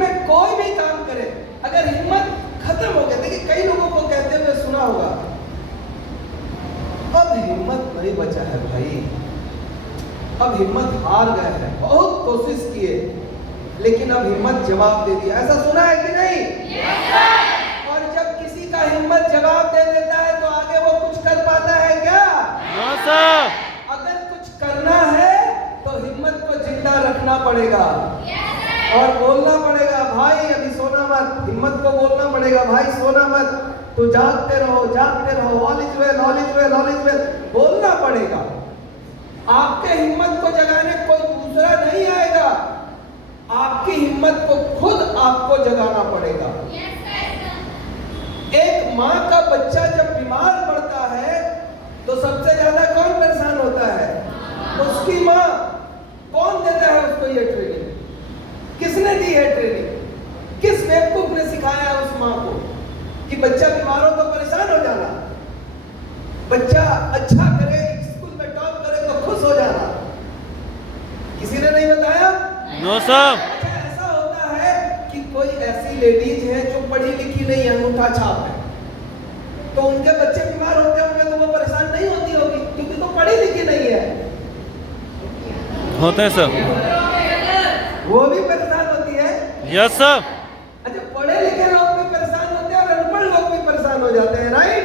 में कोई भी काम करे, अगर हिम्मत खत्म हो गया, देखिए कई लोगों को कहते हुए सुना होगा, अब हिम्मत नहीं बचा है भाई, अब हिम्मत हार गए हैं, बहुत कोशिश किए लेकिन अब हिम्मत जवाब दे दिया। ऐसा सुना है कि नहीं? yes, और जब किसी का हिम्मत जवाब दे देता है तो आगे वो कुछ कर पाता है क्या? yes, अगर कुछ करना है तो हिम्मत को जिंदा रखना पड़ेगा yes, और बोलना पड़ेगा, भाई अभी सोना मत। हिम्मत को बोलना पड़ेगा, भाई सोना मत, तो जागते रहो, all is well, all is well, all is well, बोलना पड़ेगा। आपके हिम्मत को जगाने कोई दूसरा नहीं आएगा, आपकी हिम्मत को खुद आपको जगाना पड़ेगा। एक माँ का बच्चा जब बीमार पड़ता है तो सबसे ज्यादा कौन परेशान होता है? उसकी माँ। कौन देता है उसको ये ट्रेनिंग? किसने दी है ट्रेनिंग? किस बेवकूफ ने सिखाया उस माँ को कि बच्चा बीमार हो तो परेशान हो जाना, बच्चा अच्छा करे, स्कूल में टॉप करे तो खुश हो जाना? किसी ने नहीं बताया? No sir. अच्छा, ऐसा होता है कि कोई ऐसी लेडीज है जो पढ़ी लिखी नहीं, अंगूठा छाप है, तो उनके बच्चे बीमार होते होंगे तो वो परेशान नहीं होती होगी क्योंकि तो पढ़ी लिखी नहीं है। होते हैं सर, वो भी परेशान होती है। Yes sir. अच्छा, पढ़े लिखे लोग भी परेशान होते हैं और अनपढ़ लोग भी परेशान हो जाते हैं, राइट?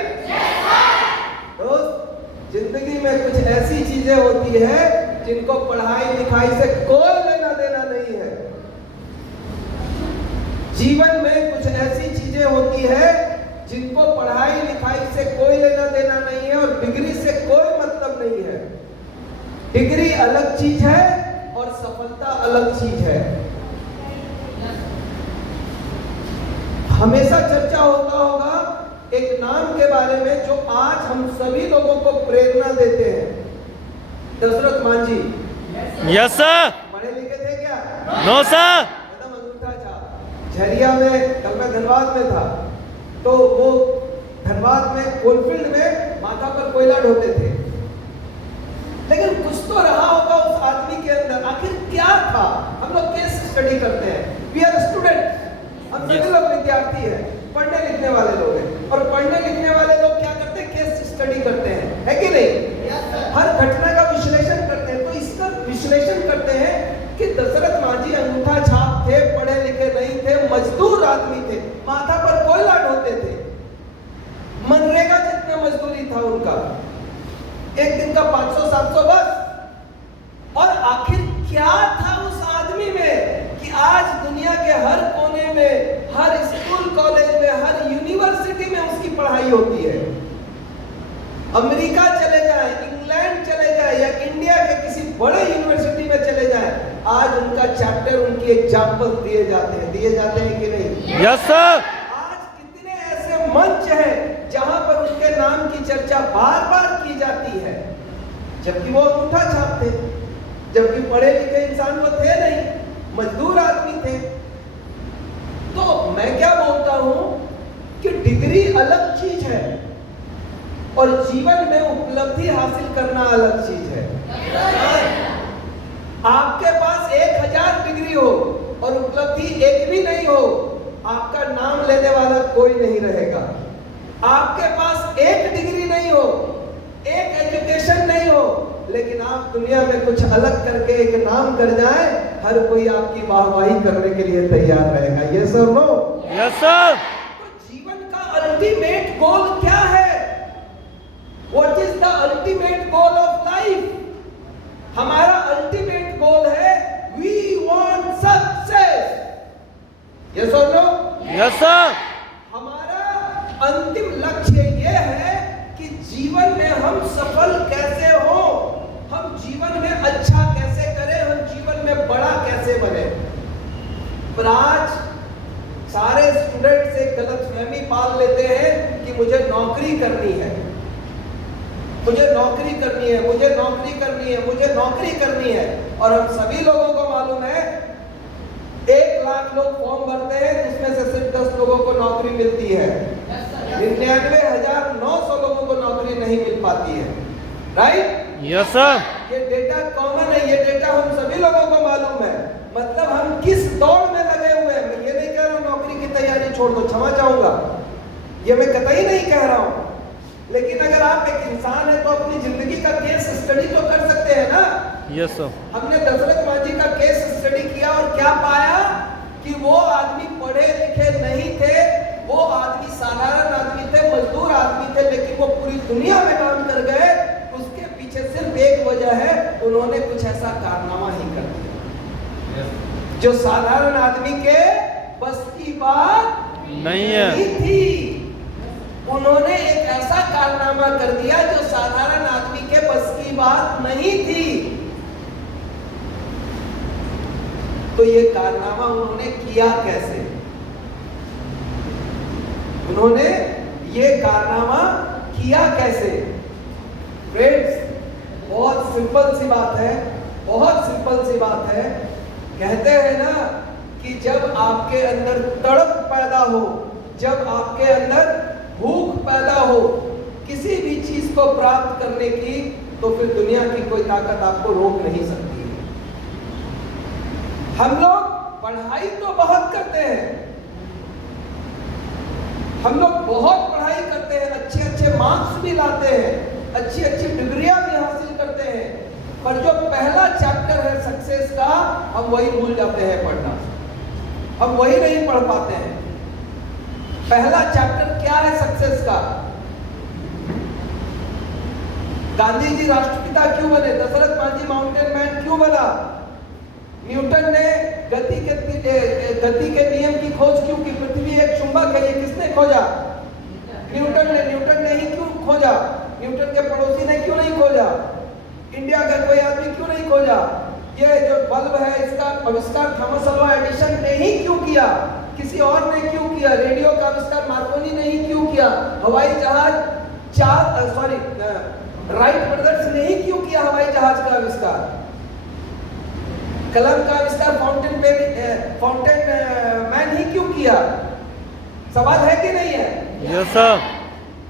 दोस्त, जिंदगी में कुछ ऐसी चीजें होती है जिनको पढ़ाई लिखाई से कोई लेना देना नहीं है। जीवन में कुछ ऐसी चीजें होती है जिनको पढ़ाई लिखाई से कोई लेना देना नहीं है और डिग्री से कोई मतलब नहीं है। डिग्री अलग चीज है और सफलता अलग चीज है। हमेशा चर्चा होता होगा एक नाम के बारे में जो आज हम सभी लोगों को प्रेरणा देते हैं, दशरथ मांझी। Yes sir. पढ़े लिखे थे क्या? No sir. एकदम अंगूठा छाप। झरिया में, कल मैं धनबाद में था, तो वो धनबाद में कोलफील्ड में माथा पर कोयला ढोते थे, लेकिन कुछ तो रहा होगा उस आदमी के अंदर। आखिर क्या था? हम लोग केस स्टडी करते हैं, वी आर स्टूडेंट, हम सभी लोग विद्यार्थी हैं, पढ़ने लिखने वाले लोग हैं, और पढ़ने लिखने वाले लोग क्या करते हैं? केस स्टडी करते हैं, है कि नहीं? हर घटना का विश्लेषण करते हैं। तो इसका विश्लेषण करते हैं कि दशरथ मांझी अंगूठा छाप थे, पढ़े लिखे नहीं थे, मजदूर आदमी थे, माथा पर कोयला ढोते थे, मनरेगा जितना मजदूरी था उनका, एक दिन का 500-700 बस। और आखिर क्या था उस आदमी में कि आज दुनिया के हर कोने में, हर स्कूल कॉलेज में, हर यूनिवर्सिटी में उसकी पढ़ाई होती है। अमेरिका चले जाए, इंग्लैंड चले जाए, या इंडिया के किसी बड़े यूनिवर्सिटी में चले जाए, आज उनका चैप्टर, उनकी एग्जाम्पल दिए जाते हैं कि नहीं? Yes sir. आज कितने ऐसे मंच हैं जहां पर उसके नाम की चर्चा बार बार की जाती है, जबकि वो अंगूठा छाप थे, जबकि पढ़े लिखे इंसान वो थे नहीं, मजदूर आदमी थे। तो मैं क्या बोलता हूं कि डिग्री अलग चीज है और जीवन में उपलब्धि हासिल करना अलग चीज है। आपके पास 1000 डिग्री हो और उपलब्धि एक भी नहीं हो, आपका नाम लेने वाला कोई नहीं रहेगा। आपके पास 1 डिग्री नहीं हो, 1 एजुकेशन नहीं हो, लेकिन आप दुनिया में कुछ अलग करके एक नाम कर जाए, हर कोई आपकी वाहवाही करने के लिए तैयार रहेगा। ये सर नो? Yes sir. तो जीवन का अल्टीमेट गोल क्या है? What is the ultimate goal of life? हमारा अल्टीमेट गोल है we want success. Yes or no? Yes sir. हमारा अंतिम लक्ष्य यह है कि जीवन में हम सफल कैसे हो, हम जीवन में अच्छा कैसे करें, हम जीवन में बड़ा कैसे बने। पर आज सारे स्टूडेंट्स एक गलतफहमी पाल लेते हैं कि मुझे नौकरी करनी है, मुझे नौकरी करनी है, मुझे नौकरी करनी है, मुझे नौकरी करनी है। और हम सभी लोगों को मालूम है 1 लाख लोग फॉर्म भरते हैं, जिसमें से सिर्फ 10 लोगों को नौकरी मिलती है, 99,900 लोगों को नौकरी नहीं मिल पाती है, राइट? Yes sir. ये डेटा कॉमन है, ये डेटा हम सभी लोगों को मालूम है। मतलब हम किस दौड़ में लगे हुए हैं, मैं ये छोड़ दो, क्षमा चाहूंगा, ये मैं कतई नहीं कह रहा हूं। लेकिन अगर आप एक इंसान है तो अपनी जिंदगी का केस स्टडी तो कर सकते हैं ना। Yes sir. हमने दशरथ मांझी का केस स्टडी किया और क्या पाया कि वो आदमी पढ़े लिखे नहीं थे, वो आदमी साधारण आदमी थे, मजदूर आदमी थे, लेकिन वो पूरी दुनिया में नाम कर गए। उसके पीछे सिर्फ एक वजह है, उन्होंने कुछ ऐसा कारनामा ही कर दिया जो साधारण आदमी के बस की बात नहीं थी। उन्होंने एक ऐसा कारनामा कर दिया जो साधारण आदमी के बस की बात नहीं थी। तो ये कारनामा उन्होंने किया कैसे? उन्होंने ये कारनामा किया कैसे? फ्रेंड्स, बहुत सिंपल सी बात है, बहुत सिंपल सी बात है। कहते हैं ना कि जब आपके अंदर तड़प पैदा हो, जब आपके अंदर भूख पैदा हो किसी भी चीज को प्राप्त करने की, तो फिर दुनिया की कोई ताकत आपको रोक नहीं सकती है। हम लोग पढ़ाई तो बहुत करते हैं, हम लोग बहुत पढ़ाई करते हैं, अच्छे अच्छे मार्क्स भी लाते हैं, अच्छी अच्छी डिग्रियां भी हासिल करते हैं, पर जो पहला चैप्टर है सक्सेस का, हम वही भूल जाते हैं पढ़ना, हम वही नहीं पढ़ पाते हैं। पहला चैप्टर क्या है सक्सेस का? गांधी जी राष्ट्रपिता क्यों बने? दशरथ मांझी माउंटेन मैन क्यों बना? न्यूटन ने गति के नियम की खोज क्यों की? पृथ्वी एक चुंबक है, ये किसने खोजा? न्यूटन ने ही क्यों खोजा? न्यूटन के पड़ोसी ने क्यों नहीं खोजा? इंडिया का कोई आदमी क्यों नहीं खोजा? ये जो बल्ब है इसका आविष्कार थॉमस अल्वा एडिसन ने ही क्यों किया? किसी और ने क्यों किया? रेडियो का आविष्कार मार्कोनी ने ही क्यों किया? हवाई जहाज राइट ब्रदर्स ने ही क्यों किया हवाई जहाज का आविष्कार? कलम का आविष्कार फाउंटेन मैन ही क्यों किया? सवाल है कि नहीं है? Yes sir.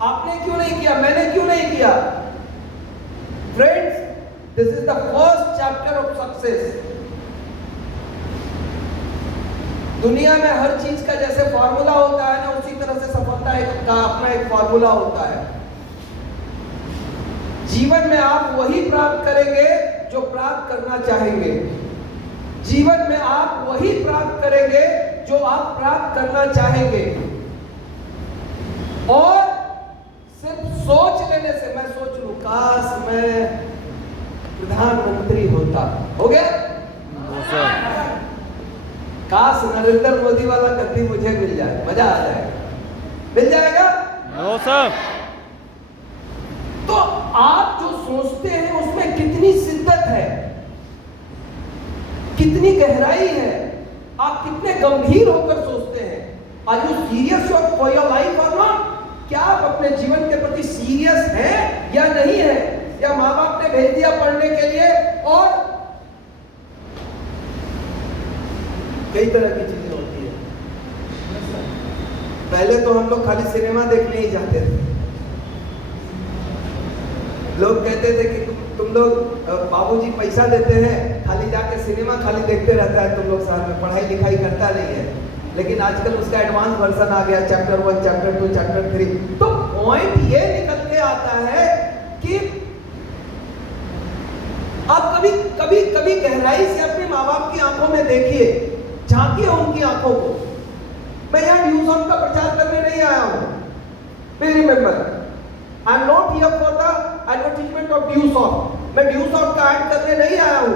आपने क्यों नहीं किया? मैंने क्यों नहीं किया? Friends, this is the first chapter of success. दुनिया में हर चीज का जैसे फॉर्मूला होता है ना, उसी तरह से सफलता का अपना एक फॉर्मूला होता है। जीवन में आप वही प्राप्त करेंगे जो प्राप्त करना चाहेंगे। जीवन में आप वही प्राप्त करेंगे जो आप प्राप्त करना चाहेंगे। और सिर्फ सोच लेने से, मैं सोच लूं काश मैं प्रधानमंत्री होता, हो गया? काश नरेंद्र मोदी वाला गद्दी मुझे मिल जाए, मजा आ जाएगा। मिल जाएगा? No sir. तो आप जो सोचते हैं उसमें कितनी शिद्दत है, कितनी गहराई है, आप कितने गंभीर होकर सोचते हैं। Are you serious for your life और नॉट? क्या आप अपने जीवन के प्रति सीरियस हैं या नहीं है? या माँ बाप ने भेज दिया पढ़ने के लिए और कई तरह की चीजें होती है। पहले तो हम लोग खाली सिनेमा देखने ही जाते थे। लोग कहते थे कि तुम लोग बाबूजी पैसा देते हैं, खाली जाके सिनेमा खाली देखते रहता है, तुम लोग शहर में पढ़ाई लिखाई करता नहीं है। लेकिन आजकल उसका एडवांस वर्जन आ गया, चैप्टर 1, चैप्टर 2, चैप्टर 3। तो पॉइंट ये निकल के आता है कि आप कभी गहराई से अपने माँ बाप की आंखों में देखिए, झांकिए उनकी आंखों को। मैं यहाँ ड्यूसॉफ्ट का प्रचार करने नहीं आया हूँ। Please remember, I am not here for the advertisement of Dusoft. मैं ड्यूसॉफ्ट का ऐड करने नहीं आया हूँ,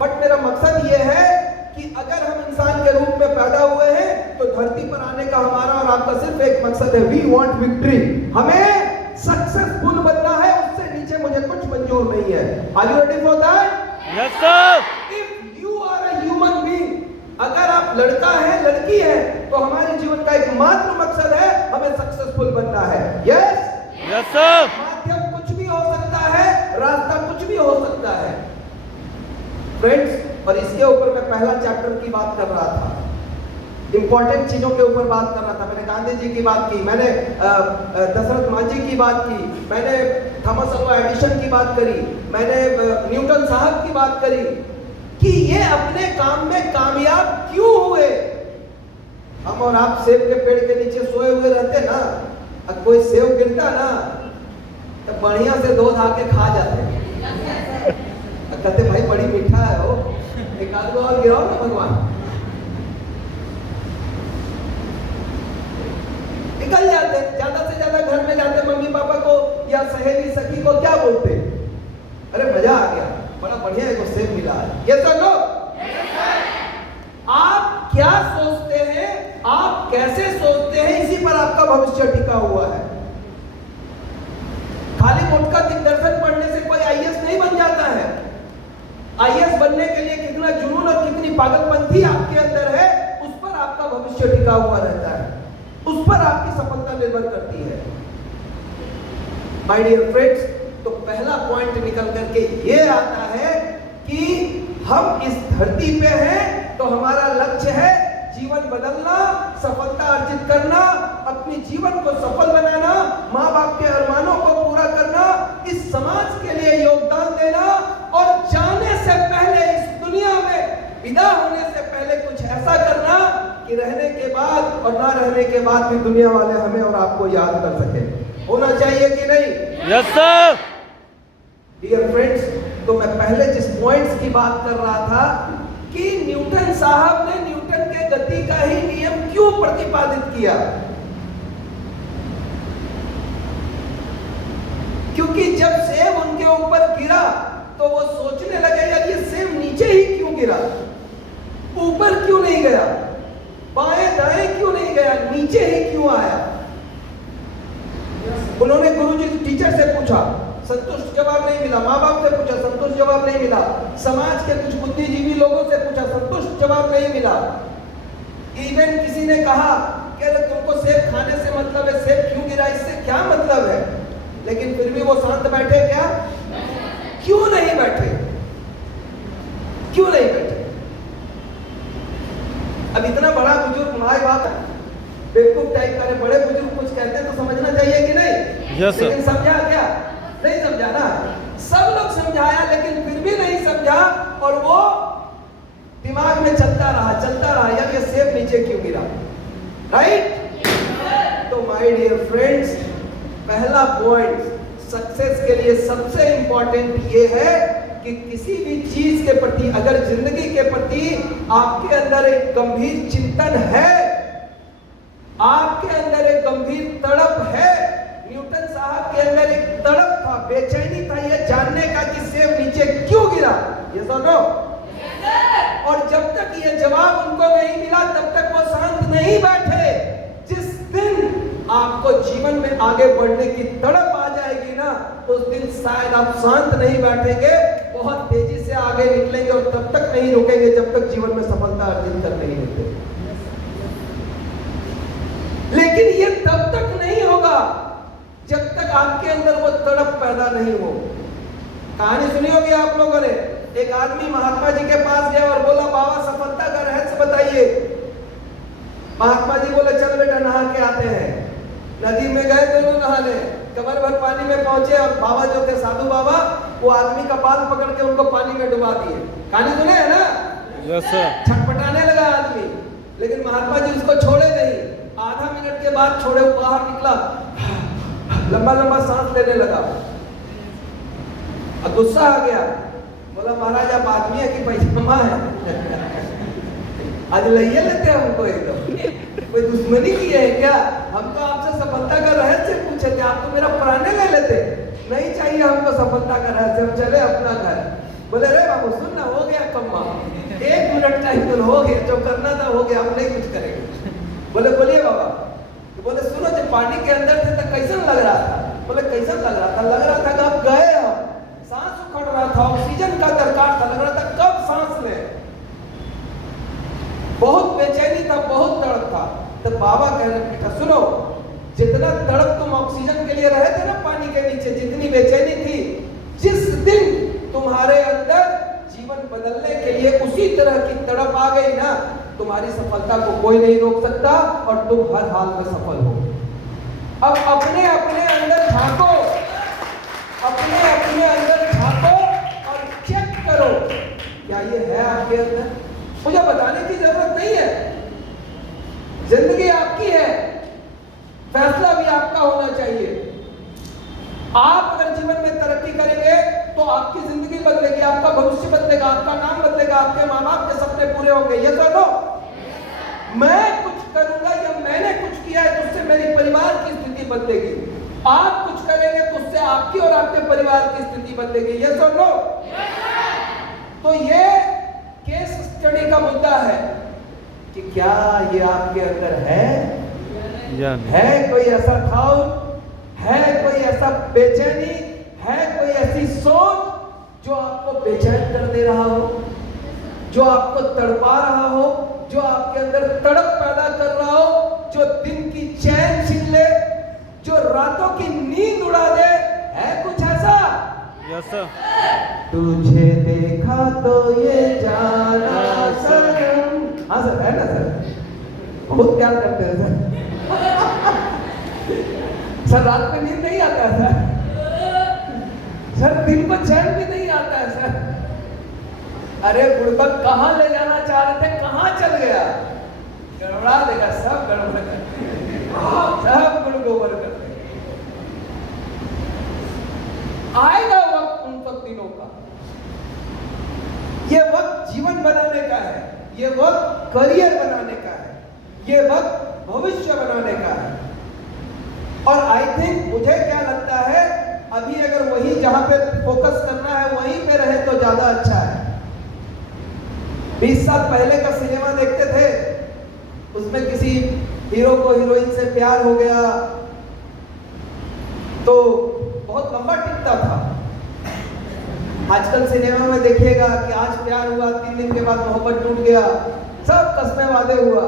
बट मेरा मकसद ये है कि अगर हम इंसान के रूप में पैदा हुए हैं तो धरती पर आने का हमारा और आपका सिर्फ एक मकसद है, वी वांट विक्ट्री। हमें सक्सेसफुल बनना है, उससे नीचे मुझे कुछ मंजूर नहीं है। Are you ready for that? Yes sir. If you are a human being, अगर आप लड़का है लड़की है, तो हमारे जीवन का एकमात्र मकसद है हमें सक्सेसफुल बनना है। Yes yes sir. माध्यम कुछ भी हो सकता है, रास्ता कुछ भी हो सकता है। फ्रेंड्स, और इसके ऊपर मैं पहला चैप्टर की बात कर रहा था, इंपॉर्टेंट चीजों के ऊपर बात कर रहा था। मैंने गांधी जी की बात की, मैंने दशरथ मांझी की बात की, मैंने थॉमस अल्वा एडिसन की बात करी, मैंने न्यूटन साहब की बात करी कि ये अपने काम में कामयाब क्यों हुए। हम और आप सेब के पेड़ के अब कोई सेव गिरता ना तो बढ़िया से दो धाके खा जाते, कहते भाई बड़ी मीठा है हो, एक आध गो और गिराओ ना भगवान। निकल जाते, ज्यादा से ज्यादा घर में जाते मम्मी पापा को या सहेली सखी को क्या बोलते, अरे मजा आ गया, बड़ा बढ़िया एक सेब मिला है। ये सब लोग आप क्या सोचते हैं, आप कैसे सोचते हैं, इसी पर आपका भविष्य टिका हुआ है। खाली मोटका दिग्दर्शन पढ़ने से कोई आईएएस नहीं बन जाता है। आईएएस बनने के लिए कितना जुनून और कितनी पागलपंथी आपके अंदर है, उस पर आपका भविष्य टिका हुआ रहता है, उस पर आपकी सफलता निर्भर करती है। माय डियर फ्रेंड्स, तो पहला पॉइंट निकल करके ये आता है कि हम इस धरती पे हैं तो हमारा लक्ष्य है जीवन बदलना, सफलता अर्जित करना, अपनी जीवन को सफल बनाना, माँ बाप के अरमानों को पूरा करना, इस समाज के लिए योगदान देना और जाने से पहले, इस दुनिया में विदा होने से पहले कुछ ऐसा करना कि रहने के बाद और ना रहने के बाद भी दुनिया वाले हमें और आपको याद कर सके। होना चाहिए कि नहीं? Yes sir. डियर फ्रेंड्स, तो मैं पहले जिस पॉइंट्स की बात कर रहा था कि न्यूटन साहब ने न्यूटन के गति का ही नियम क्यों प्रतिपादित किया, क्योंकि जब सेब उनके ऊपर गिरा तो वो सोचने लगे यार ये सेब नीचे ही क्यों गिरा, ऊपर क्यों नहीं गया, बाएं दाएं क्यों नहीं गया, नीचे ही क्यों आया। उन्होंने गुरुजी टीचर से पूछा, संतुष्ट जवाब नहीं मिला, माँ बाप से पूछा, संतुष्ट जवाब नहीं मिला, समाज के कुछ बुद्धिजीवी लोगों से पूछा, संतुष्ट जवाब नहीं मिला। इवन किसी ने कहा कि अरे तुमको सेब खाने से मतलब है, सेब क्यों गिरा, इससे क्या मतलब है, लेकिन फिर भी वो शांत बैठे क्या? क्यों नहीं बैठे? क्यों नहीं बैठे? अब इतना बड़ा बुजुर्ग माँ बाप बेवकूफ टाइप का, बड़े बुजुर्ग कुछ कहते हैं तो समझना चाहिए कि नहीं? Yes sir. लेकिन समझा क्या? नहीं समझा ना। सब लोग समझाया लेकिन फिर भी नहीं समझा और वो दिमाग में चलता रहा यार ये सेब नीचे क्यों गिरा, राइट? तो माय डियर फ्रेंड्स, पहला पॉइंट सक्सेस के लिए सबसे इंपॉर्टेंट ये है कि किसी भी चीज के प्रति, अगर जिंदगी के प्रति आपके अंदर एक गंभीर चिंतन है, आपके अंदर एक गंभीर तड़प है, न्यूटन साहब के अंदर एक तड़प था, बेचैनी था ये जानने का कि सेब नीचे क्यों गिरा, ये सुनो। और जब तक ये जवाब उनको नहीं मिला तब तक वो शांत नहीं बैठे। जिस दिन आपको जीवन में आगे बढ़ने की तड़प आ जाएगी ना, उस दिन शायद आप शांत नहीं बैठेंगे, बहुत तेजी से आगे निकलेंगे और तब तक नहीं रुकेंगे जब तक जीवन में सफलता अर्जित कर नहीं लेते। लेकिन ये तब तक नहीं होगा जब तक आपके अंदर वो तड़प पैदा नहीं हो। कहानी सुनी होगी आप लोगों ने, एक आदमी महात्मा जी के पास गया और बोला बाबा सफलता का रहस्य बताइए। महात्मा जी बोले चल बेटा नहा के आते हैं। नदी में गए दोनों नहाने, कमर भर पानी में पहुंचे और बाबा जो थे साधु बाबा, वो आदमी का बाल पकड़ के उनको पानी में डुबा दिए। कहानी सुने है ना? Yes sir. छटपटाने लगा आदमी, लेकिन महात्मा जी उसको छोड़े नहीं। आधा मिनट के बाद छोड़े, वो बाहर निकला, लंबा लंबा सांस लेने लगा। अब गुस्सा आ गया, बोला महाराज आप आदमी है कि पैजामा है? आज लइए लेते हैं हमको एकदम, कोई दुश्मनी की है क्या? हम तो आपसे सफलता का रहस्य पूछे थे, आप तो मेरा प्राणे ले लेते। नहीं चाहिए हमको सफलता का रहस्य, हम चले अपना घर। बोले रे बाबू सुन ना, हो गया कम्मा, 1 मिनट का ही हो गया, जो करना था हो गया, हम नहीं कुछ करेंगे। बोले बोलिए बाबा। तो बोले सुनो जब पानी के अंदर थे तो कैसा लग रहा था? बोले कैसा लग रहा था? लग रहा था कि आप गए हो, सांस उखड़ रहा था, ऑक्सीजन का दरकार था, लग रहा था कब सांस ले, बहुत बेचैनी था, बहुत तड़प था। तो बाबा कह रहे बेटा सुनो, जितना तड़प तुम ऑक्सीजन के लिए रहे थे ना पानी के नीचे, जितनी बेचैनी थी, जिस दिन तुम्हारे अंदर जीवन बदलने के लिए उसी तरह की तड़प आ गई ना, तुम्हारी सफलता को कोई नहीं रोक सकता और तुम हर हाल में सफल हो। अब अपने अपने अंदर झांको, अपने अपने अंदर झांको और चेक करो क्या ये है आपके अंदर। मुझे बताने की जरूरत नहीं है, जिंदगी आपकी है, फैसला भी आपका होना आप अगर जीवन में तरक्की करेंगे तो आपकी जिंदगी बदलेगी, आपका भविष्य बदलेगा, आपका नाम बदलेगा, आपके माँ बाप के सपने पूरे होंगे। ये तो नो, मैं कुछ करूंगा या मैंने कुछ किया है तो उससे मेरी परिवार की स्थिति बदलेगी। आप कुछ करेंगे तो उससे आपकी और आपके परिवार की स्थिति बदलेगी। ये तो नो। तो ये केस स्टडी का मुद्दा है कि क्या ये आपके अंदर है या नहीं। है कोई ऐसा भाव, है कोई ऐसा बेचैनी, है कोई ऐसी सोच जो आपको बेचैन कर दे रहा हो, जो आपको तड़पा रहा हो, जो आपके अंदर तड़प पैदा कर रहा हो, जो दिन की चैन छीन ले, जो रातों की नींद उड़ा दे? है कुछ ऐसा? Yes sir. तुझे देखा तो ये जाना सनम। हाँ सर, है ना सर? बहुत प्यार करते हैं सर। सर रात में नींद नहीं आता है सर, दिन को चैन भी नहीं आता है सर। अरे बुड़बक कहाँ ले जाना चाह रहे थे, कहाँ चल गया? गड़बड़ा देगा, सब गड़बड़ कर देगा, सब गुड़ गोबर कर देगा। आएगा वक्त उन सब दिनों का। ये वक्त जीवन बनाने का है, ये वक्त करियर बनाने का है, ये वक्त भविष्य बनाने का है। और आई थिंक, मुझे क्या लगता है, अभी अगर वही जहां पे फोकस करना है वहीं पे रहे तो ज्यादा अच्छा है। 20 साल पहले का सिनेमा देखते थे, उसमें किसी हीरो को हीरोइन से प्यार हो गया तो बहुत लंबा टिकता था। आजकल सिनेमा में देखिएगा कि आज प्यार हुआ, 3 दिन के बाद मोहब्बत टूट गया, सब कसमें वादे हुआ,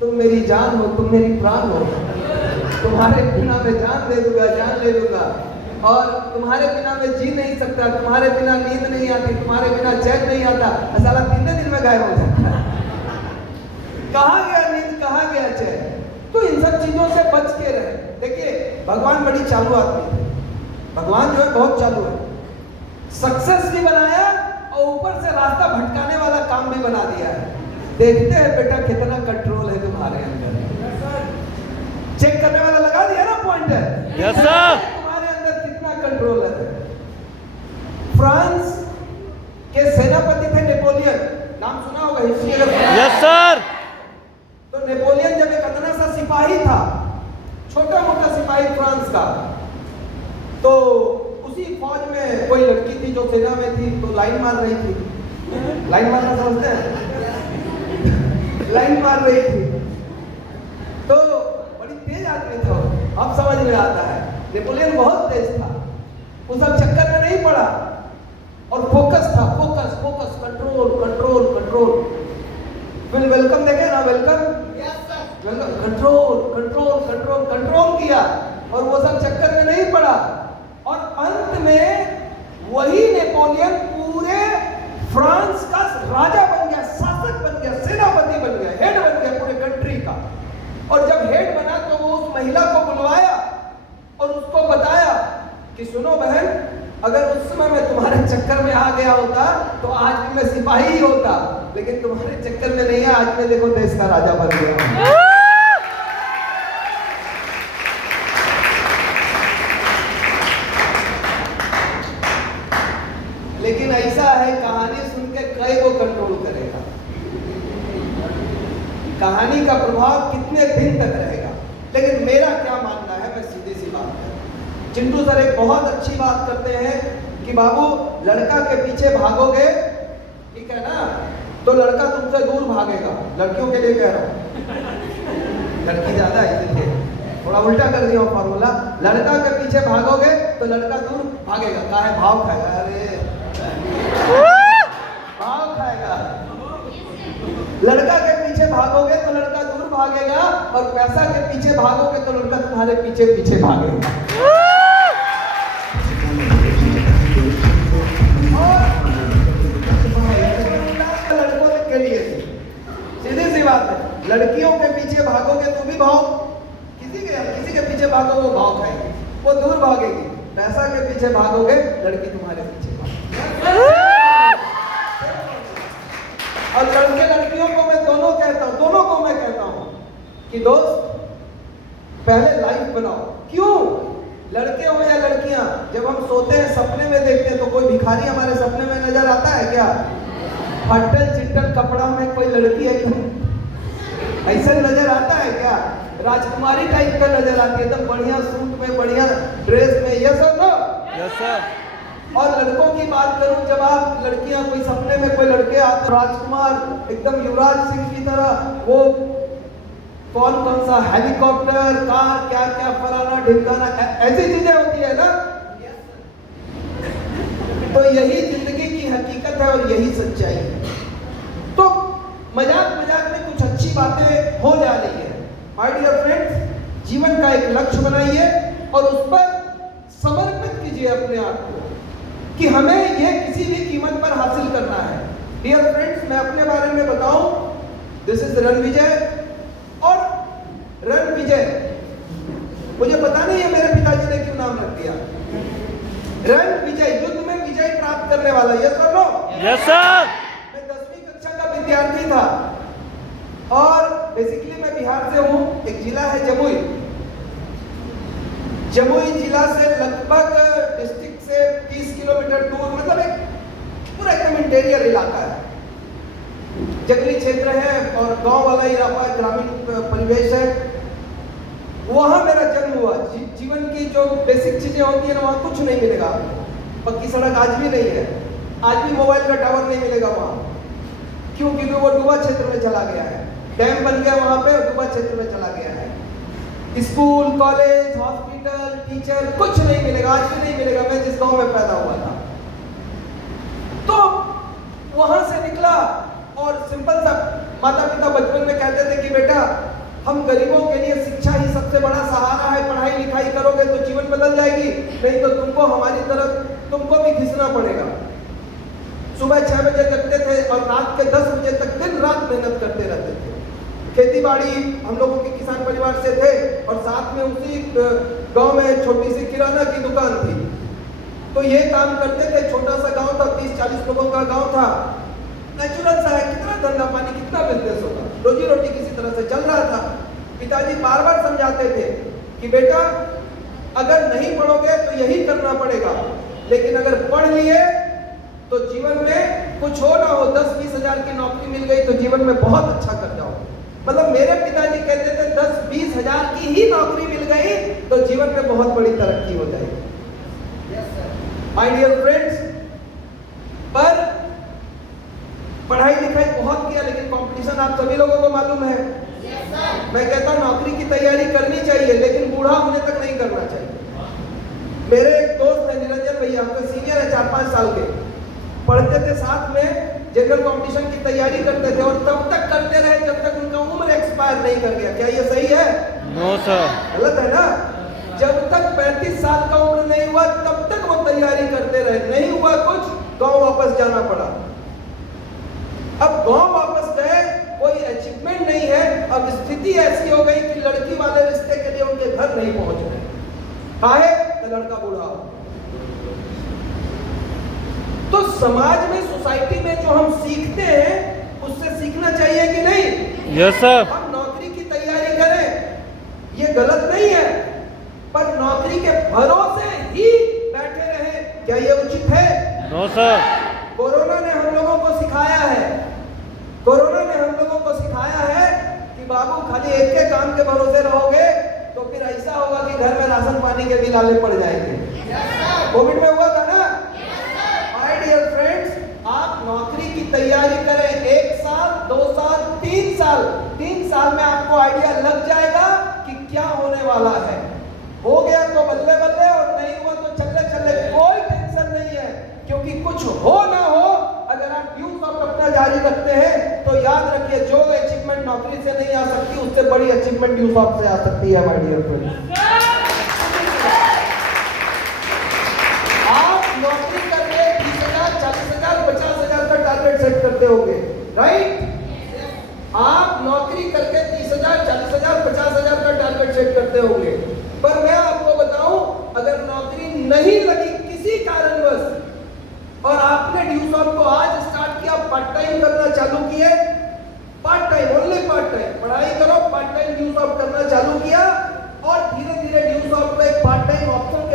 तुम मेरी जान हो, तुम मेरी प्राण हो, तुम्हारे बिना मैं जान ले लूंगा, जान ले लूंगा, और तुम्हारे बिना मैं जी नहीं सकता, तुम्हारे बिना नींद नहीं आती, तुम्हारे बिना चैन नहीं आता। साला 3 दिन में गायब हो जाता है। कहाँ गया नींद, कहाँ गया चैन? तो इन सब चीजों से बच के रहे। देखिए, भगवान बड़ी चालू आदमी है, भगवान जो है बहुत चालू है। सक्सेस भी बनाया और ऊपर से रास्ता भटकाने वाला काम भी बना दिया है। देखते हैं बेटा कितना कंट्रोल है तुम्हारे अंदर। चेक करने वाला लगा दिया ना पॉइंटर। Yes sir. तुम्हारे अंदर कितना कंट्रोल है। फ्रांस के सेनापति थे नेपोलियन, नाम सुना होगा हिस्ट्री में। Yes sir. तो नेपोलियन जब एक अदना सा सिपाही था, छोटा मोटा सिपाही फ्रांस का, तो उसी फौज में कोई लड़की थी जो सेना में थी, तो लाइन मार रही थी। लाइन मारना समझते हैं? लाइन मार रही थी तो बड़ी तेज आदमी था, अब समझ में आता है। नेपोलियन बहुत तेज था, उस सब चक्कर में नहीं पड़ा और फोकस था, focus focus, control control control. फिर वेलकम देखे ना, welcome, welcome, control control control control किया और वो सब चक्कर में नहीं पड़ा। और अंत में वही नेपोलियन पूरे फ्रांस का राजा बन गया, शासक बन गया, सेनापति बन गया, हेड बन गया पूरे कंट्री का। और जब हेड बना तो वो उस महिला को बुलवाया और उसको बताया कि सुनो बहन, अगर उस समय मैं तुम्हारे चक्कर में आ गया होता तो आज भी मैं सिपाही ही होता, लेकिन तुम्हारे चक्कर में नहीं है, आज मैं देखो देश का राजा बन गया। लेकिन ऐसा है, कहानी सुन के कई को कंट्रोल करेगा, कहानी का प्रभाव कितने दिन तक रहेगा। लेकिन मेरा क्या मानना है, मैं सीधी सी बात है, चिंटू सर एक बहुत अच्छी बात करते हैं कि बाबू लड़का के पीछे भागोगे, ठीक है ना, तो लड़का तुमसे दूर भागेगा। लड़कियों के लिए कह रहा हूं, लड़की ज्यादा है इसलिए थोड़ा उल्टा कर दिया फॉर्मूला। लड़का के पीछे भागोगे तो लड़का दूर भागेगा, काहे भाव खाएगा, अरे भाव खाएगा। लड़का के पीछे भागोगे तो लड़का दूर भागेगा, और पैसा के पीछे भागोगे तो लड़का तुम्हारे पीछे पीछे भागेगा। लड़कों के लिए सीधी सी बात है, लड़कियों के पीछे भागोगे तो भी भाव, किसी के पीछे भागो वो भाव खाएगी, वो दूर भागेगी। पैसा के पीछे भागोगे लड़की तुम्हारे पीछे भागेगी। और लड़के लड़कियों को मैं दोनों को मैं कहता हूं कि दोस्त पहले लाइफ बनाओ। क्यों? लड़के हो या लड़कियां, जब हम सोते हैं सपने में देखते हैं तो कोई भिखारी हमारे सपने में नजर आता है क्या? फटल चिट्टल कपड़ा में कोई लड़की एकदम ऐसा नजर आता है क्या? राजकुमारी टाइप का नजर आती है, एकदम बढ़िया सूट में, बढ़िया ड्रेस में, ये सब नो। Yes sir. और लड़कों की बात करूं, जब आप लड़कियां कोई सपने में कोई लड़के आते, राजकुमार एकदम युवराज सिंह की तरह, वो कौन कौन सा हेलीकॉप्टर, कार, क्या क्या फलाना ढिमकाना, ऐसी चीजें होती है ना। तो यही जिंदगी की हकीकत है और यही सच्चाई है। तो मजाक मजाक में कुछ अच्छी बातें हो जा रही है। माय डियर फ्रेंड्स, जीवन का एक लक्ष्य बनाइए और उस पर समर्पित कीजिए अपने आप को कि हमें यह किसी भी कीमत पर हासिल करना है। डियर फ्रेंड्स, मैं अपने बारे में बताऊं, दिस इज रणविजय। और रणविजय, मुझे पता नहीं है मेरे पिताजी ने क्यों नाम रख दिया रणविजय, युद्ध में विजय प्राप्त करने वाला। यस और नो? Yes sir. मैं 10वीं कक्षा का विद्यार्थी था और बेसिकली मैं बिहार से हूं। एक जिला है जमुई। जमुई जिला से लगभग डिस्ट्रिक्ट से 30 किलोमीटर दूर, मतलब एक पूरा एकदम इंटीरियर इलाका है, जंगली क्षेत्र है और गांव वाला इलाका है, ग्रामीण परिवेश है। वहां मेरा जन्म हुआ। जीवन की जो बेसिक चीजें होती है ना, वहां कुछ नहीं मिलेगा आपको। पक्की सड़क आज भी नहीं है, आज भी मोबाइल का टावर नहीं मिलेगा वहां। क्यों? क्योंकि वो डूबा क्षेत्र में चला गया है, डैम बन गया वहां पे, डूबा क्षेत्र में चला गया है। स्कूल, कॉलेज, हॉस्पिटल, टीचर, कुछ नहीं मिलेगा, आज भी नहीं मिलेगा। मैं जिस गांव में पैदा हुआ था, तो वहां से निकला और सिंपल सा, माता पिता बचपन में कहते थे कि बेटा, हम गरीबों के लिए शिक्षा ही सबसे बड़ा सहारा है, पढ़ाई लिखाई करोगे तो जीवन बदल जाएगी, नहीं तो तुमको हमारी तरफ, तुमको भी घिसना पड़ेगा। सुबह 6 बजे जगते थे और रात के 10 बजे तक दिन रात मेहनत करते रहते थे। खेती बाड़ी, हम लोगों के किसान परिवार से थे और साथ में उसी गांव में छोटी सी किराना की दुकान थी। तो ये काम करते थे। छोटा सा गांव था, 30-40 लोगों का गांव था। नेचुरल सा है, कितना धंधा पानी, कितना बिजनेस होगा, रोजी रोटी किसी तरह से चल रहा था। पिताजी बार बार समझाते थे कि बेटा, अगर नहीं पढ़ोगे तो यही करना पड़ेगा, लेकिन अगर पढ़ लिए तो जीवन में कुछ हो ना हो, 10-20 हजार की नौकरी मिल गई तो जीवन में बहुत अच्छा कर जाओ। मतलब मेरे पिताजी कहते थे 10-20 हजार की ही नौकरी मिल गई तो जीवन में बहुत बड़ी तरक्की हो जाएगी। माय डियर फ्रेंड्स, पर पढ़ाई लिखाई बहुत किया, लेकिन कंपटीशन आप सभी लोगों को मालूम है। मैं कहता हूं नौकरी की तैयारी करनी चाहिए, लेकिन बूढ़ा होने तक नहीं करना चाहिए। मेरे एक दोस्त है निरंजन भैया, हमसे सीनियर है 4-5 साल के, पढ़ते थे साथ में, जनरल कंपटीशन की तैयारी करते थे और तब तक करते रहे जब तक उनका उम्र एक्सपायर नहीं कर गया। क्या ये सही है? No sir. गलत है ना? जब तक 35 साल का उम्र नहीं हुआ तब तक वो तैयारी करते रहे, नहीं हुआ कुछ, गांव वापस जाना पड़ा। अब गांव वापस गए, कोई अचीवमेंट नहीं है। अब स्थिति ऐसी हो गई कि लड़की वाले रिश्ते के लिए उनके घर नहीं पहुंच रहे। काहे? तो लड़का बूढ़ा। तो समाज में, सोसाइटी में जो हम सीखते हैं उससे सीखना चाहिए कि नहीं? Yes sir. हम नौकरी की तैयारी करें, ये गलत नहीं है, पर नौकरी के भरोसे ही बैठे रहे, क्या ये उचित है? No sir. कोरोना ने हम लोगों को सिखाया है, कोरोना ने हम लोगों को सिखाया है कि बाबू खाली एक के काम के भरोसे रहोगे तो फिर ऐसा होगा कि घर में राशन पानी के बिल आने पड़ जाएंगे। कोविड में हुआ था ना? माय डियर फ्रेंड्स, आप नौकरी की तैयारी करें, 1 साल, 2 साल, 3 साल, 3 साल में आपको आइडिया लग जाएगा कि क्या होने वाला है। हो गया तो बल्ले बल्ले, और नहीं हुआ तो चले चले, कोई टेंशन नहीं है, क्योंकि कुछ हो ना हो, अगर आप ड्यूज ऑफ अपना जारी रखते हैं तो याद रखिए, जो अचीवमेंट नौकरी से नहीं आ सकती उससे बड़ी अचीवमेंट ड्यूज ऑफ से आ सकती है। माय डियर फ्रेंड्स, आप नौकरी करके 30,000, 40,000, 50,000 का टारगेट सेट करते होंगे, राइट? आप नौकरी करके 30,000, 40,000, 50,000 का टारगेट सेट करते होंगे, पर मैं आपको बताऊं, अगर नौकरी नहीं लगी किसी कारणवश और आपने ड्यूज ऑफ को आज स्टार्ट किया, पार्ट टाइम करना चालू किए, part time, only part time पढ़ाई करो, पार्ट टाइम ड्यूज ऑफ करना चालू किया और धीरे धीरे ड्यूज ऑफ को एक part time option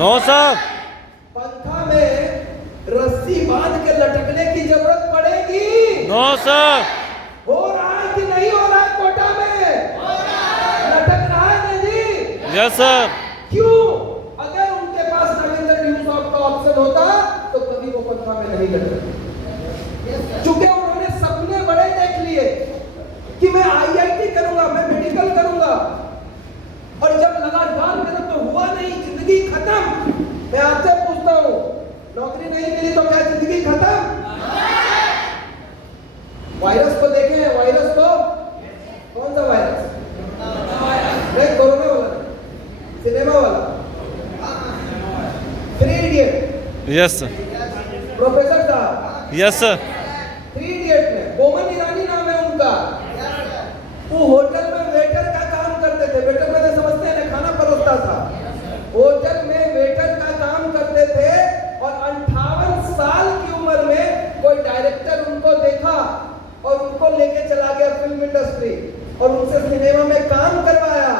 no sir. पंखा में रस्सी बांध के लटकने की जरूरत पड़ेगी? No sir. हो रहा है कि नहीं हो रहा है कोटा में? लटक रहा है ना जी? Yes sir. क्यों? अगर उनके पास नागेंद्र न्यूज ऑफ का ऑप्शन होता तो कभी वो पंखा में नहीं लटकते। चूंकि उन्होंने सपने बड़े देख लिए कि मैं आईआईटी करूंगा, मैं मेडिकल करूंगा, और जब लगातार मेरा तो हुआ नहीं, जिंदगी खत्म। मैं आपसे पूछता हूं, नौकरी नहीं मिली तो क्या जिंदगी खत्म? वायरस को देखें, वायरस को, कौन सा वायरस? नहीं, कोरोना वाला, सिनेमा वाला, three idiot. Yes sir. Professor साहब, यस सर। थ्री इडियट में बोमन ईरानी नाम है उनका। वो होटल में वेटर का काम करते थे। वेटर में समझते हैं ना, खाना परोसता था। होटल में वेटर का काम करते थे और 58 साल की उम्र में कोई डायरेक्टर उनको देखा और उनको लेके चला गया फिल्म इंडस्ट्री और उनसे सिनेमा में काम करवाया।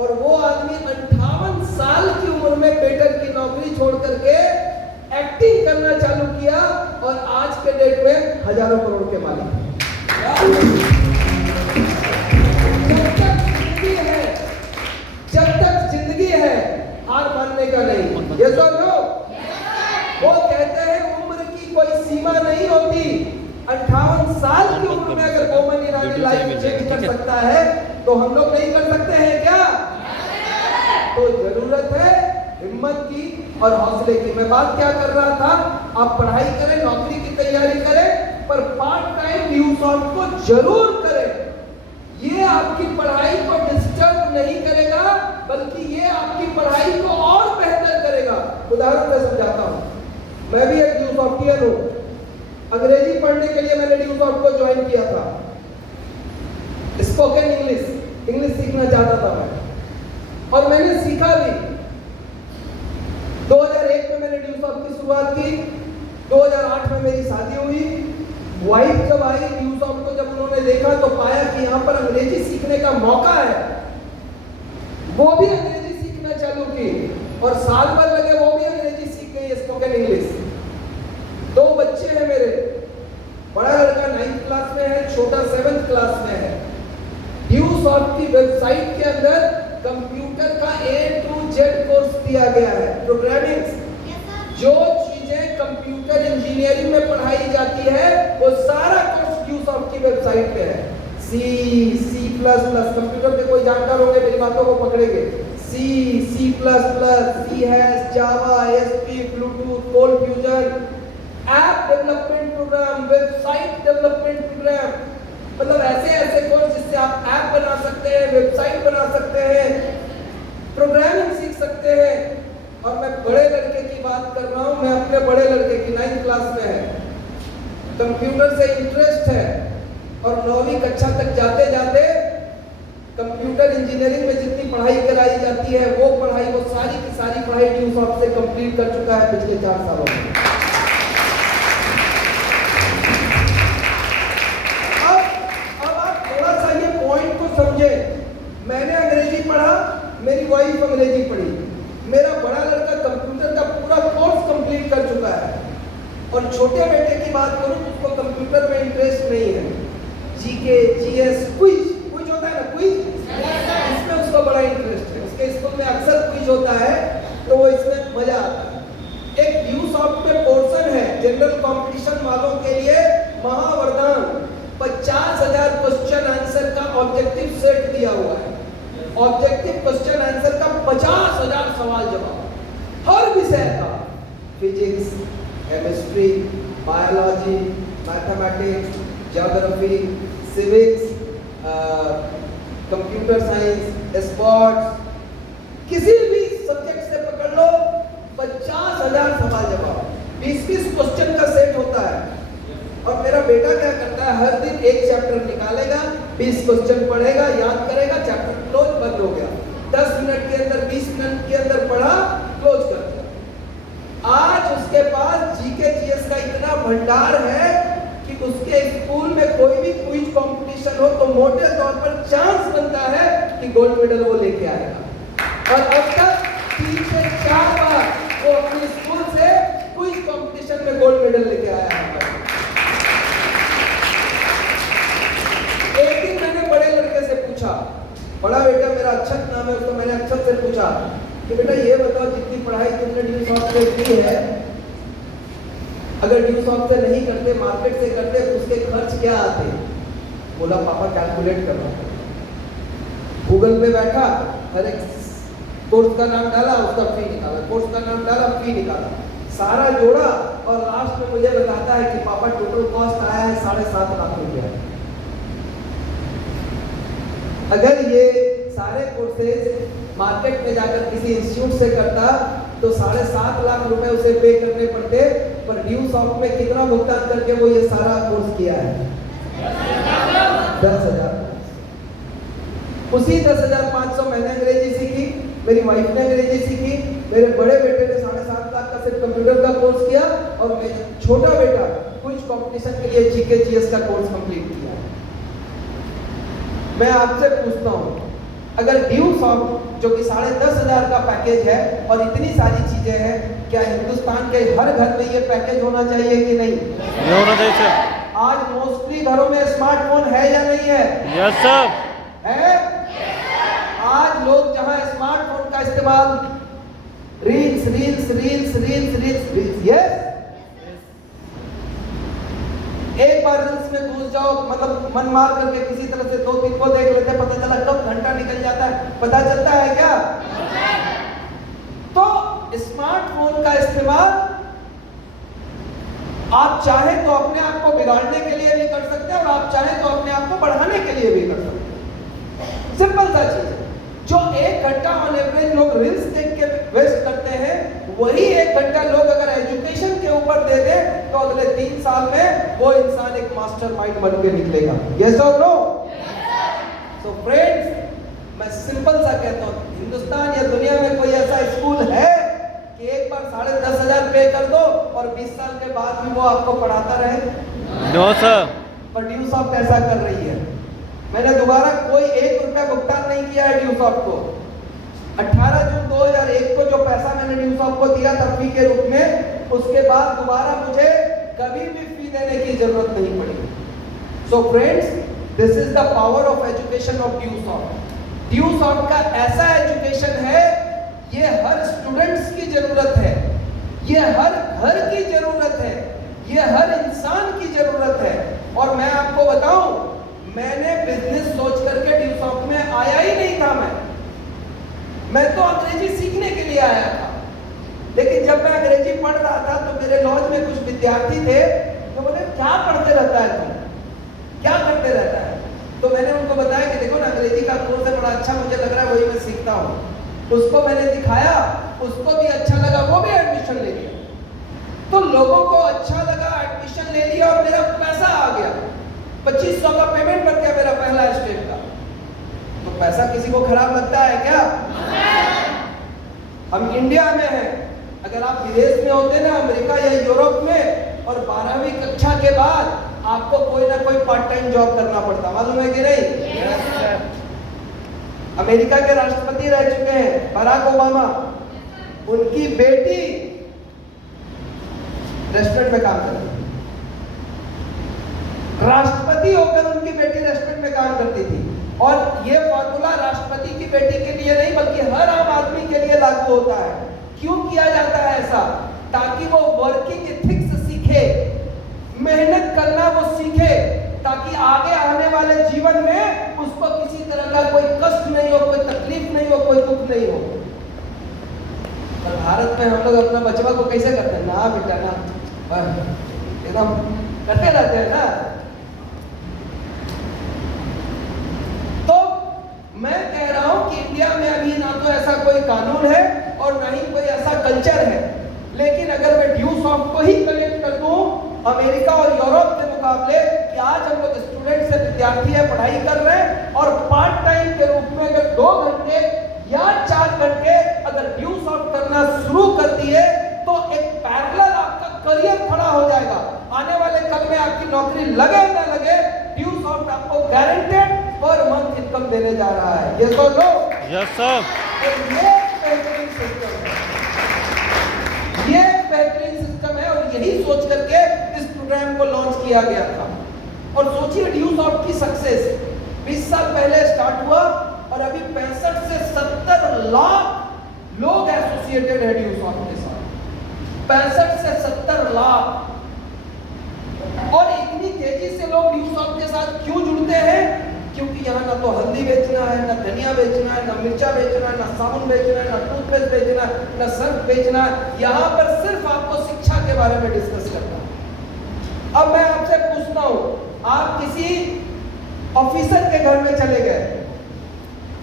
और वो आदमी 58 साल की उम्र में वेटर की नौकरी छोड़ करके एक्टिंग करना चालू किया और आज के डेट में हजारों करोड़ के मालिक। जब तक जिंदगी है हार मानने का नहीं। ये तो लो, वो कहते हैं उम्र की कोई सीमा नहीं होती। 58 साल की उम्र में अगर बोमन ईरानी लाइफ चेंज कर सकता है तो हम लोग नहीं कर सकते हैं क्या? तो जरूरत है हिम्मत की और हौसले की। मैं बात क्या कर रहा था, आप पढ़ाई करें, नौकरी की तैयारी करें, पर पार्ट टाइम न्यूज को जरूर करें। ये आपकी पढ़ाई को डिस्टर्ब नहीं करेगा, बल्कि ये आपकी पढ़ाई को और बेहतर करेगा। उदाहरण से समझाता हूं। मैं भी एक न्यूज सॉफ्टवेयर हूं। अंग्रेजी पढ़ने के लिए मैंने न्यूज को ज्वाइन किया था। स्पोकन इंग्लिश सीखना चाहता था मैं, और मैंने सीखा भी। 2001 में मैंने न्यूज की शुरुआत की। 2008 में मेरी शादी हुई। वाइफ जब आई न्यूज को जब उन्होंने देखा तो पाया कि यहाँ पर अंग्रेजी सीखने का मौका है। वो भी अंग्रेजी सीखना चालू की और साल भर लगे वो भी अंग्रेजी सीख गई, स्पोकन इंग्लिश। 2 बच्चे हैं मेरे। बड़ा लड़का 9th क्लास में है, छोटा 7th क्लास में है। न्यूज़ की वेबसाइट के अंदर कंप्यूटर का A to Z कोर्स दिया गया है। प्रोग्रामिंग, जो चीजें कंप्यूटर इंजीनियरिंग में पढ़ाई जाती है वो सारा कोर्स न्यूज़ की वेबसाइट पे है। C++, कंप्यूटर के कोई जानकार होंगे मेरी बातों को पकड़ेंगे। C++, C#, Java, ASP, Bluetooth, cold fusion, app development program, website development program, मतलब ऐसे कोर्स जिससे आप ऐप बना सकते हैं, वेबसाइट बना सकते हैं, प्रोग्रामिंग सीख सकते हैं। और मैं बड़े लड़के की बात कर रहा हूं। मैं अपने बड़े लड़के की 9th क्लास में है, कंप्यूटर से इंटरेस्ट है, और 9वीं कक्षा तक जाते जाते कंप्यूटर इंजीनियरिंग में जितनी पढ़ाई कराई जाती है वो सारी की सारी पढ़ाई न्यूज़ से कंप्लीट कर चुका है पिछले 4 सालों में। अब आप थोड़ा सा ये पॉइंट को समझे। मैंने अंग्रेजी पढ़ा, मेरी वाइफ अंग्रेजी पढ़ी। मेरा बड़ा लड़का कंप्यूटर का पूरा कोर्स कंप्लीट कर चुका है, और छोटे बेटे की बात करूं तो उसको कंप्यूटर में इंटरेस्ट नहीं है। जीके, जीएस, क्विज होता है ना, क्विज, इसमें उसको बड़ा इंटरेस्ट है। उसके स्कूल में अक्सर क्विज होता है तो वो इसमें मजा आता है। एक न्यूज़ में पोर्शन है जनरल कंपटीशन वालों के लिए, महावरदान। 50,000 क्वेश्चन आंसर का ऑब्जेक्टिव सेट दिया हुआ है। ऑब्जेक्टिव क्वेश्चन आंसर का 50,000 सवाल जवाब हर विषय का, physics, chemistry, biology, mathematics, geography, civics, computer science, sports, किसी भी सब्जेक्ट से पकड़ लो 50,000 सवाल जवाब, 20-20 क्वेश्चन का सेट होता है। और मेरा बेटा क्या करता है, हर दिन एक चैप्टर निकालेगा, 20 क्वेश्चन पढ़ेगा, याद करेगा, चैप्टर क्लोज, बंद हो गया। 10 मिनट के अंदर, 20 मिनट के अंदर पढ़ा, क्लोज कर दिया। आज उसके पास जीके जीएस का इतना भंडार है कि उसके स्कूल में कोई भी क्विज कंपटीशन हो तो मोटे तौर पर चांस बनता है कि गोल्ड मेडल वो लेके आएगा। और अब तक 3 से 4 बार बड़ा बेटा मेरा अक्षत नाम है, उसको मैंने अक्षत से पूछा कि बेटा ये बताओ जितनी पढ़ाई तुमने ड्यू सॉफ्ट से की है, अगर ड्यू सॉफ्ट से नहीं करते, मार्केट से करते, तो उसके खर्च क्या आते? बोला पापा कैलकुलेट कर रहा हूं। गूगल पे बैठा, हर एक कोर्स का नाम डाला, उसका फी निकाला, कोर्स का नाम डाला, फी निकाला, सारा जोड़ा और लास्ट में मुझे बताता है कि पापा टोटल कॉस्ट आया है 7.5 लाख रुपया। अगर ये सारे कोर्सेज मार्केट में जाकर किसी इंस्टीट्यूट से करता तो 7.5 लाख रुपए उसे पे करने पड़ते, पर ड्यू सॉफ्ट में कितना भुगतान करके वो ये सारा कोर्स किया है? 10,000। उसी 10,500 मैंने अंग्रेजी सीखी, मेरी वाइफ ने अंग्रेजी सीखी, मेरे बड़े बेटे ने 7.5 लाख का सिर्फ कंप्यूटर का कोर्स किया और मेरा छोटा बेटा कुछ कंपटीशन के लिए जीके जीएस का कोर्स कंप्लीट किया। मैं आपसे पूछता हूं, अगर ड्यू सॉफ्ट जो कि 10,500 का पैकेज है और इतनी सारी चीजें हैं, क्या हिंदुस्तान के हर घर में ये पैकेज होना चाहिए कि नहीं? होना चाहिए सर। आज मोस्टली घरों में स्मार्टफोन है या नहीं है? Yes sir. है। आज लोग जहां स्मार्टफोन का इस्तेमाल reels reels reels reels reels reels, yes, एक बार रील्स में घुस जाओ, मतलब मन मार करके किसी तरह से 2-3 को देख लेते, पता चला कब घंटा निकल जाता है, पता चलता है क्या? तो स्मार्टफोन का इस्तेमाल आप चाहे तो अपने आप को बिगाड़ने के लिए भी कर सकते हैं और आप चाहे तो अपने आप को बढ़ाने के लिए भी कर सकते हैं। सिंपल सा चीज है। जो 1 घंटा ऑन एवरेज लोग रील्स देख के वेस्ट करते हैं, वही 1 घंटा लोग अगर एजुकेशन के ऊपर दे दे तो अगले 3 साल में वो इंसान एक मास्टरमाइंड बन के निकलेगा। यस और नो? सो फ्रेंड्स, मैं सिंपल सा कहता हूँ, हिंदुस्तान या दुनिया में कोई ऐसा स्कूल है कि एक बार 10,500 पे कर दो और 20 साल के बाद भी वो आपको पढ़ाता रहे? No sir. पर ड्यू सॉफ्ट ऐसा कर रही है। मैंने दोबारा कोई 1 रुपया भुगतान नहीं किया है ड्यू सॉफ्ट को। 18 जून 2001 को जो पैसा मैंने ड्यू सॉफ्ट को दिया था फी के रूप में, उसके बाद दोबारा मुझे कभी भी फी देने की जरूरत नहीं पड़ी। So friends, this is the power of education of due soft. Due soft का ऐसा एजुकेशन है, ये हर स्टूडेंट्स की जरूरत है, ये हर घर की जरूरत है, ये हर इंसान की जरूरत है। और मैं आपको बताऊं, मैंने बिजनेस सोच करके ड्यू सॉफ्ट में आया ही नहीं था। मैं तो अंग्रेजी सीखने के लिए आया था, लेकिन जब मैं अंग्रेजी पढ़ रहा था तो मेरे लॉज में कुछ विद्यार्थी थे तो बोले क्या पढ़ते रहता है तुम, क्या करते रहता है? तो मैंने उनको बताया कि देखो ना, अंग्रेजी का कोर्स है, बड़ा अच्छा मुझे लग रहा है, वही मैं सीखता हूँ। उसको मैंने दिखाया, उसको भी अच्छा लगा, वो भी एडमिशन ले लिया। तो लोगों को अच्छा लगा, एडमिशन ले लिया और मेरा पैसा आ गया। 2500 का पेमेंट बन गया मेरा पहला स्टेप का। तो पैसा किसी को खराब लगता है क्या? हम इंडिया में हैं, अगर आप विदेश में होते ना, अमेरिका या यूरोप में, और 12वीं कक्षा के बाद आपको कोई ना कोई पार्ट टाइम जॉब करना पड़ता, मालूम है कि नहीं? yes, अमेरिका के राष्ट्रपति रह चुके हैं बराक ओबामा, उनकी बेटी रेस्टोरेंट में काम करती थी। राष्ट्रपति होकर उनकी बेटी रेस्टोरेंट में काम करती थी। और ये फॉर्मूला राष्ट्रपति की बेटी के लिए नहीं बल्कि हर आम आदमी के लिए लागू होता है। क्यों किया जाता है ऐसा? ताकि वो वर्किंग एथिक्स सीखे, मेहनत करना वो सीखे, ताकि आगे आने वाले जीवन में उसको किसी तरह का कोई कष्ट नहीं हो, कोई तकलीफ नहीं हो, कोई दुख नहीं हो। पर भारत में हम लोग अपना बचवा को कैसे करते हैं? ना बेटा ना, एकदम करते रहते हैं ना। तो मैं कह रहा हूं कि इंडिया में अभी ना तो ऐसा कोई कानून है और ना ही कोई ऐसा कल्चर है, लेकिन अगर मैं ड्यू सॉफ्ट को ही कनेक्ट कर दूं अमेरिका और यूरोप के मुकाबले, कि आज हम लोग स्टूडेंट से विद्यार्थी है, पढ़ाई कर रहे हैं, और पार्ट टाइम के रूप में अगर 2 घंटे या 4 घंटे अगर ड्यू सॉफ्ट करना शुरू कर दिए तो एक पैरेलल आपका करियर खड़ा हो जाएगा। आने वाले कल में आपकी नौकरी लगे ना लगे, ड्यू सॉफ्ट आपको गारंटेड पर मंथ इनकम देने जा रहा है। ये तो लो। Yes sir. ये बेहतरीन सिस्टम है, ये बेहतरीन सिस्टम है, और यही सोच करके इस प्रोग्राम को लॉन्च किया गया था। और सोचिए ड्यू सॉफ्ट की सक्सेस 20 साल पहले स्टार्ट हुआ और अभी एसोसिएटेड है ड्यूसॉफ्ट के साथ, 65 से 70 लाख। और इतनी तेजी से लोग ड्यूसॉफ्ट के साथ क्यों जुड़ते हैं? क्योंकि यहाँ ना तो हल्दी बेचना है, ना धनिया बेचना है, ना मिर्चा बेचना है, ना साबुन बेचना है, ना टूथपेस्ट बेचना है, ना सर्फ बेचना है। यहाँ पर सिर्फ आपको शिक्षा के बारे में डिस्कस करना है। अब मैं आपसे पूछता हूँ, आप किसी ऑफिसर के घर में चले गए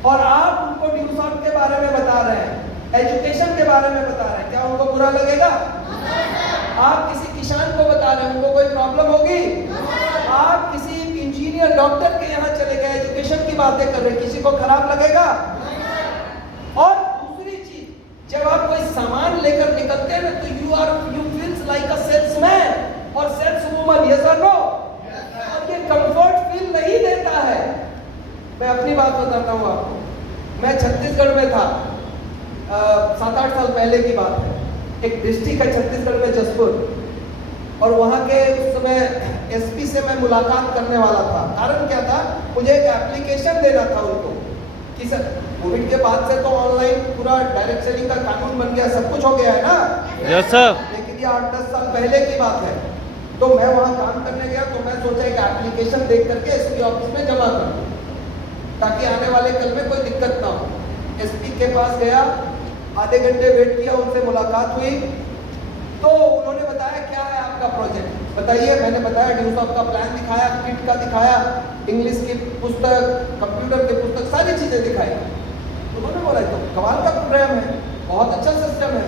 और आप उनको ड्यूसॉफ्ट के बारे में बता रहे हैं, एजुकेशन के बारे में बता रहे हैं, क्या उनको बुरा लगेगा? आप किसी किसान को बता रहे हैं, उनको कोई प्रॉब्लम होगी? आप किसी इंजीनियर डॉक्टर के यहाँ चले गए, एजुकेशन की बातें कर रहे हैं, किसी को खराब लगेगा? और दूसरी चीज, जब आप कोई सामान लेकर निकलते हैं ना, तो you feels like a salesman और सेल्सवुमन, यस और नो? और ये कंफर्ट फील नहीं देता है। मैं अपनी बात बताता हूँ आपको। मैं छत्तीसगढ़ में था, 7-8 साल पहले की बात है। एक डिस्ट्रिक्ट है छत्तीसगढ़ में, जसपुर, और वहाँ के उस समय एसपी से मैं मुलाकात करने वाला था। कारण क्या था? मुझे एक एप्लीकेशन देना था उनको कि सर, कोविड के बाद से तो ऑनलाइन पूरा डायरेक्ट सेलिंग का कानून बन गया, सब कुछ हो गया है ना? Yes sir. लेकिन ये 8-10 साल पहले की बात है। तो मैं वहाँ काम करने गया, तो मैं सोचा एक एप्लीकेशन देख करके एसपी ऑफिस में जमा कर दूँ, ताकि आने वाले कल में कोई दिक्कत ना हो। एसपी के पास गया, आधे घंटे वेट किया, उनसे मुलाकात हुई, तो उन्होंने बताया क्या है आपका प्रोजेक्ट बताइए। मैंने बताया, ड्यूसॉफ्ट का प्लान दिखाया, किट का दिखाया, इंग्लिश की पुस्तक, कंप्यूटर की पुस्तक, सारी चीजें दिखाई। उन्होंने बोला तो कमाल का प्रोग्राम है, बहुत अच्छा सिस्टम है,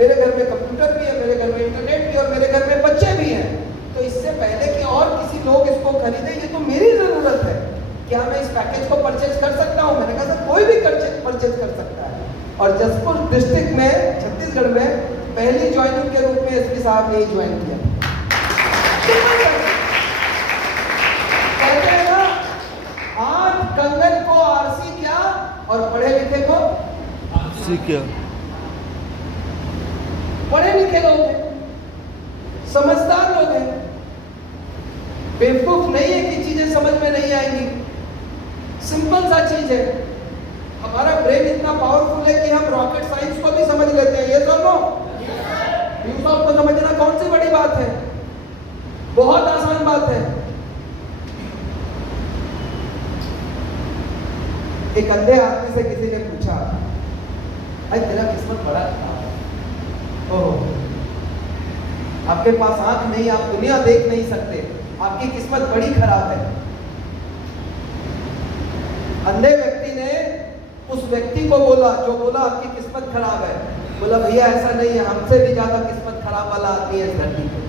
मेरे घर में कंप्यूटर भी है, मेरे घर में इंटरनेट भी, और मेरे घर में बच्चे भी हैं, तो इससे पहले कि और किसी लोग इसको खरीदे, ये तो मेरी जरूरत है, क्या मैं इस पैकेज को परचेज कर सकता हूँ? मैंने कहा सर, कोई भी परचेज कर सकता है। और जसपुर डिस्ट्रिक्ट में, छत्तीसगढ़ में पहली ज्वाइनिंग के रूप में एसपी साहब ने ज्वाइन किया। कहते हैं ना, आठ कंगन को आरसी क्या, और पढ़े लिखे को आरसी क्या? पढ़े लिखे लोग हैं, समझदार लोग हैं, बेवकूफ नहीं है कि चीजें समझ में नहीं आएंगी। सिंपल सा चीज है, हमारा ब्रेन इतना पावरफुल है कि हम रॉकेट साइंस को भी समझ लेते हैं, ये तो नो? ड्यूसॉफ्ट को समझना कौन सी बड़ी बात है, बहुत आसान बात है। एक अंधे आदमी से किसी ने पूछा, अरे तेरा किस्मत बड़ा खराब है, ओह आपके पास आंख नहीं, आप दुनिया देख नहीं सकते, आपकी किस्मत बड़ी खराब है। अंधे व्यक्ति ने उस व्यक्ति को बोला, जो बोला आपकी किस्मत खराब है, बोला भैया ऐसा नहीं है, हमसे भी ज्यादा किस्मत खराब वाला आदमी है इस धरती पे।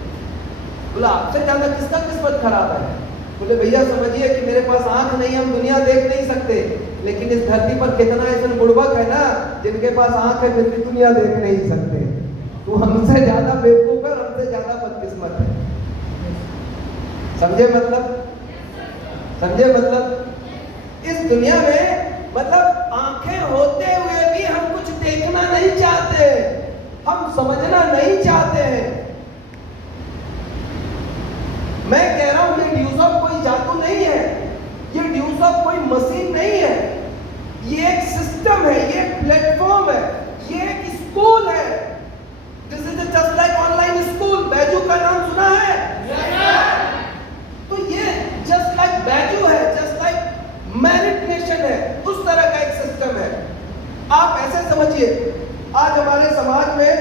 बोला आपसे ज्यादा किसका किस्मत खराब है? बोले भैया समझिए कि मेरे पास आंख नहीं, हम दुनिया देख नहीं सकते, लेकिन इस धरती पर कितना ऐसे बुड़बक है ना, जिनके पास आंख है फिर भी दुनिया देख नहीं सकते। तो हमसे ज्यादा बेवकूफ है, हमसे ज्यादा बदकिस्मत है। समझे मतलब? समझे मतलब? इस दुनिया में मतलब आंखें होते हुए भी हम कुछ देखना नहीं चाहते, हम समझना नहीं चाहते हैं। मैं कह रहा हूं ये ड्यूसॉफ्ट कोई जादू नहीं है, ये ड्यूसॉफ्ट कोई मशीन नहीं है, ये एक सिस्टम है, ये एक प्लेटफॉर्म है, ये एक स्कूल है। This is just like online school. Baiju का नाम सुना है? तो ये जस्ट लाइक बैजू है, जस्ट लाइक मेरिट नेशन है, उस तरह का एक सिस्टम है। आप ऐसे समझिए, आज हमारे समाज में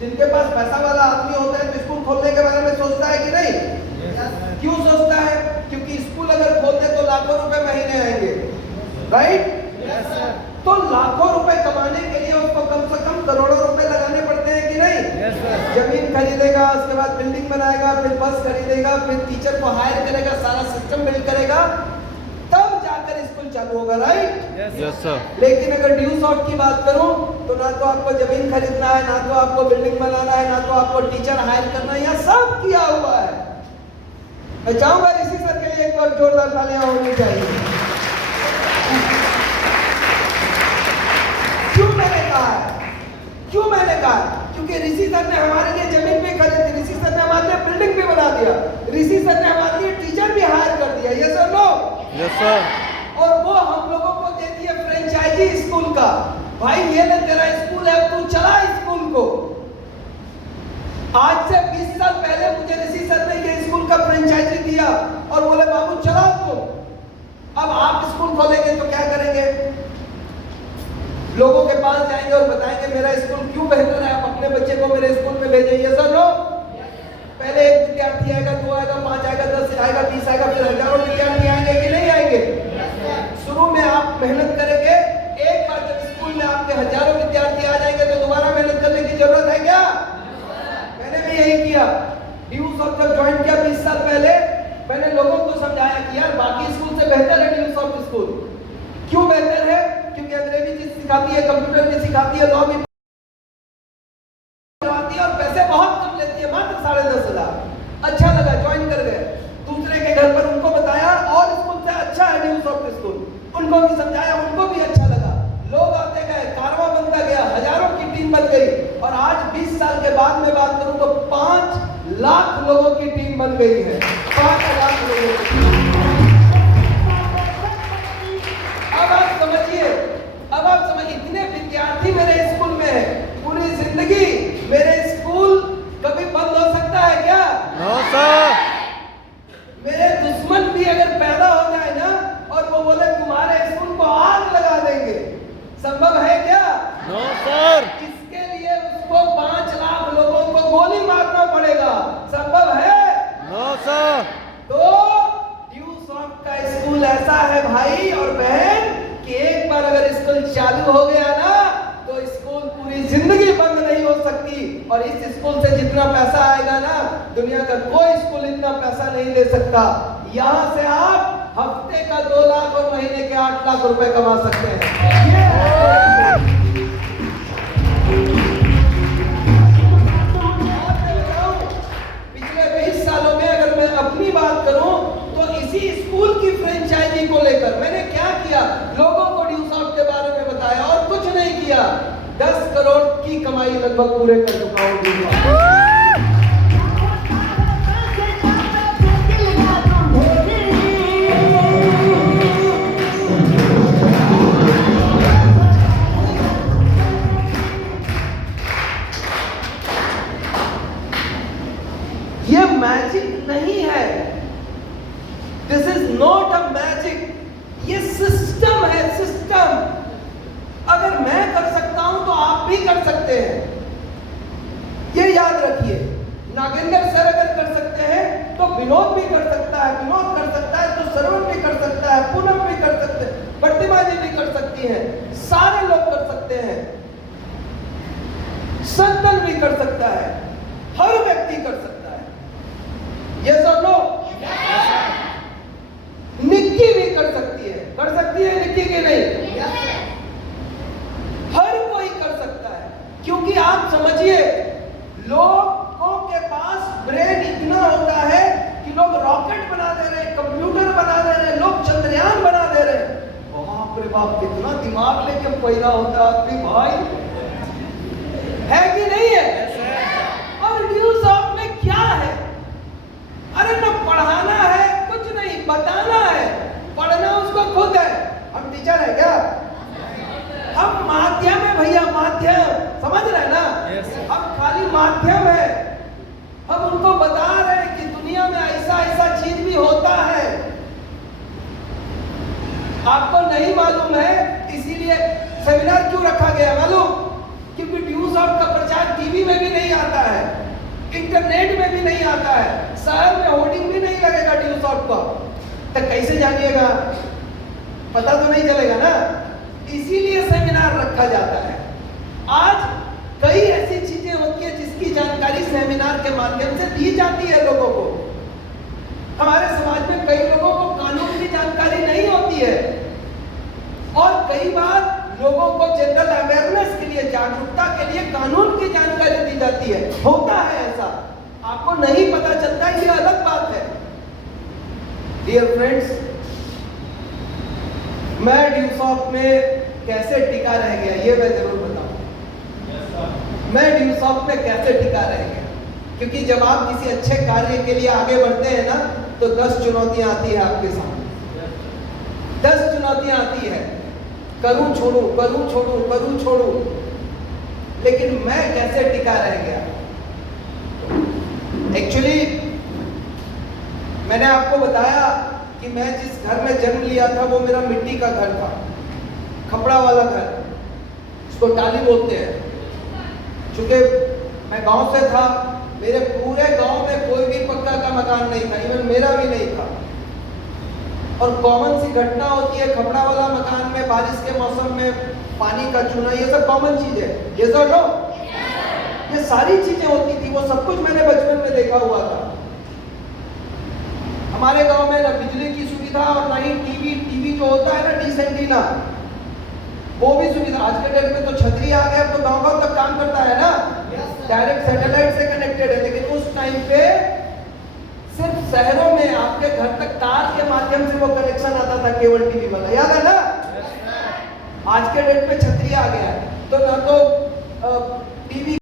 जिनके पास पैसा वाला आदमी होता है तो स्कूल खोलने के बारे में सोचता है कि नहीं? क्यों सोचता है? क्योंकि स्कूल अगर खोलते तो लाखों रुपए महीने आएंगे, राइट? तो लाखों रुपए कमाने के लिए उसको कम से कम करोड़ों रुपए लगाने पड़ते हैं कि नहीं? जमीन खरीदेगा, उसके बाद बिल्डिंग बनाएगा, फिर बस खरीदेगा, फिर टीचर को हायर करेगा, सारा सिस्टम बिल्ड करेगा, तब जाकर स्कूल चालू होगा, राइट? Yes sir. लेकिन अगर ड्यूसॉफ्ट की बात करूं तो ना तो आपको जमीन खरीदना है, ना तो आपको बिल्डिंग बनाना है, ना तो आपको टीचर हायर करना है, यह सब किया हुआ है। मैं चाहूंगा ऋषि सर के लिए एक बार जोरदार तालियां होनी चाहिए। क्यों मैंने कहा? क्यों मैंने कहा? क्योंकि ऋषि सर ने हमारे लिए जमीन भी खरीदी, ऋषि सर ने हमारे लिए बिल्डिंग भी बना दिया, ऋषि सर ने हमारे लिए टीचर भी हायर कर दिया, यस और नो? Yes sir. और वो हम लोगों को दे दिया फ्रेंचाइजी स्कूल का, भाई ये ना तेरा स्कूल है, तू चला स्कूल को। आज से 20 साल पहले मुझे ऋषि सर ने ये स्कूल का फ्रेंचाइजी दिया और बोले बाबू चलाओ तुम। अब आप स्कूल खोलेंगे तो क्या करेंगे? लोगों के पास जाएंगे और बताएंगे मेरा स्कूल क्यों बेहतर है, आप अपने बच्चे को मेरे स्कूल में भेजिए। सर लो, पहले एक विद्यार्थी आएगा, 2 आएगा, 5 आएगा, 10 आएगा, 20 आएगा, फिर हजारों विद्यार्थी आएंगे कि नहीं आएंगे? शुरू में आप मेहनत करेंगे, एक बार जब स्कूल में आपके हजारों विद्यार्थी आ जाएंगे तो दोबारा मेहनत करने की जरूरत है क्या? मैंने भी यही किया। ड्यूस ऑफ जब ज्वाइन किया 20 साल पहले, मैंने लोगों को समझाया कि यार बाकी स्कूल से बेहतर है ड्यूस ऑफ स्कूल। क्यों बेहतर है? क्योंकि अंग्रेजी चीज सिखाती है, कंप्यूटर भी सिखाती है, लॉ भी सिखाती है और पैसे बहुत कम लेती है, मात्र 10,500। अच्छा लगा, ज्वाइन कर गए। दूसरे के घर पर उनको बताया और स्कूल से अच्छा है ड्यूस ऑफ स्कूल, उनको भी समझाया, उनको भी अच्छा लगा। लोग आते गए, कारवां बनता गया, हजारों की टीम बन गई और आज 20 साल के बाद में बात करूं तो 5 लाख लोगों की टीम बन गई है। 5 लाख लोगों की। अब आप समझिए, इतने विद्यार्थी मेरे स्कूल में है, पूरी जिंदगी मेरे स्कूल कभी बंद हो सकता है क्या? No sir. मेरे दुश्मन भी अगर पैदा हो जाए ना और वो बोले तुम्हारे स्कूल को आग लगा देंगे, संभव है क्या? No sir. इसके लिए उसको 5 लाख लोगों को गोली मारना पड़ेगा, संभव है? No sir. तो ड्यूस ऑफ का स्कूल ऐसा है भाई और बहन कि एक बार अगर स्कूल चालू हो गया ना तो स्कूल पूरी जिंदगी बंद नहीं हो सकती। और इस स्कूल से जितना पैसा आएगा ना, दुनिया का कोई स्कूल इतना पैसा नहीं दे सकता। यहाँ से आप हफ्ते का 2 लाख और महीने के 8 लाख रुपए कमा सकते हैं। पिछले 20 सालों में अगर मैं अपनी बात करूं तो इसी स्कूल की फ्रेंचाइजी को लेकर मैंने क्या किया, लोगों को ड्यूस ऑफ के बारे में बताया और कुछ नहीं किया। 10 करोड़ की कमाई लगभग पूरे कर चुका हूं ड्यूस ऑफ। ये मैजिक नहीं है, this is not a magic, ये सिस्टम है, सिस्टम। अगर मैं कर सकता हूं तो आप भी कर सकते हैं, ये याद रखिए। नागेंद्र सर अगर कर सकते हैं तो विनोद भी कर सकता है, विनोद कर सकता है तो सरवण भी कर सकता है, पूनम भी कर सकते हैं, प्रतिमा जी भी कर सकती हैं, सारे लोग कर सकते हैं, संतन भी कर सकता है, हर व्यक्ति कर सकता है। यस और नो? निक्की भी कर सकती है निक्की की नहीं? हर कोई कर सकता है, क्योंकि आप समझिए लोगों के पास ब्रेन इतना होता है कि लोग रॉकेट बना दे रहे हैं, कंप्यूटर बना दे रहे हैं, लोग चंद्रयान बना दे रहे हैं। बाप रे बाप, कितना दिमाग लेके पैदा होता है आदमी भाई, है कि नहीं है? और ड्यूस ऑफ में क्या है? अरे ना पढ़ाना है, कुछ नहीं, बताना है। पढ़ना उसको खुद है। हम टीचर है क्या? हम माध्यम है भैया, माध्यम, समझ रहे हैं ना? हम खाली माध्यम है। हम उनको बता रहे हैं कि दुनिया में ऐसा ऐसा चीज भी होता है, आपको नहीं मालूम है, इसीलिए सेमिनार क्यों रखा गया मालूम? क्योंकि ड्यूस ऑफ का प्रचार टीवी में भी नहीं आता है, इंटरनेट में भी नहीं आता है, शहर में होर्डिंग भी नहीं लगेगा ड्यूस ऑफ का, तो कैसे जानिएगा? पता तो नहीं चलेगा ना। इसीलिए सेमिनार रखा जाता है। आज कई ऐसी चीजें होती है जिसकी जानकारी सेमिनार के माध्यम से दी जाती है लोगों को। हमारे समाज में कई लोगों को कानून की जानकारी नहीं होती है और कई बार लोगों को जनरल अवेयरनेस के लिए, जागरूकता के लिए कानून की जानकारी दी जाती है। होता है ऐसा, आपको नहीं पता चलता, ये अलग बात है। डियर फ्रेंड्स, मैं ड्यूस ऑफ में कैसे टिका रह गया ये मैं जरूर बताऊं। मैं ड्यूस ऑफ में कैसे टिका रह गया, क्योंकि जब आप किसी अच्छे कार्य के लिए आगे बढ़ते हैं ना तो 10 चुनौतियां आती है आपके सामने, 10 चुनौतियां आती है। करूं छोड़ूं, लेकिन मैं कैसे टिका रह गया। एक्चुअली मैंने आपको बताया कि मैं जिस घर में जन्म लिया था वो मेरा मिट्टी का घर था, खपड़ा वाला घर, उसको टाली बोलते हैं। चूंकि मैं गांव से था, मेरे पूरे गांव में कोई भी पक्का का मकान नहीं था, इवन मेरा भी नहीं था। और कॉमन सी घटना होती है, खपड़ा वाला मकान में बारिश के मौसम में पानी का चूना, ये सब कॉमन चीज है। ये सब लो, ये सारी चीजें होती थी, वो सब कुछ मैंने बचपन में देखा हुआ था। हमारे गांव में ना बिजली की सुविधा और ना ही टीवी जो होता है ना, डिश एंटीना, वो भी सुविधा। आज के डेट में तो छतरी आ गया, तो गांव तक काम करता है ना, डायरेक्ट सैटेलाइट से कनेक्टेड है। लेकिन उस टाइम पे सिर्फ शहरों में आपके घर तक तार के माध्यम से वो कनेक्शन आता था, केबल टीवी वाला, याद है ना। आज के डेट पे छतरी आ गया है, तो ना तो टीवी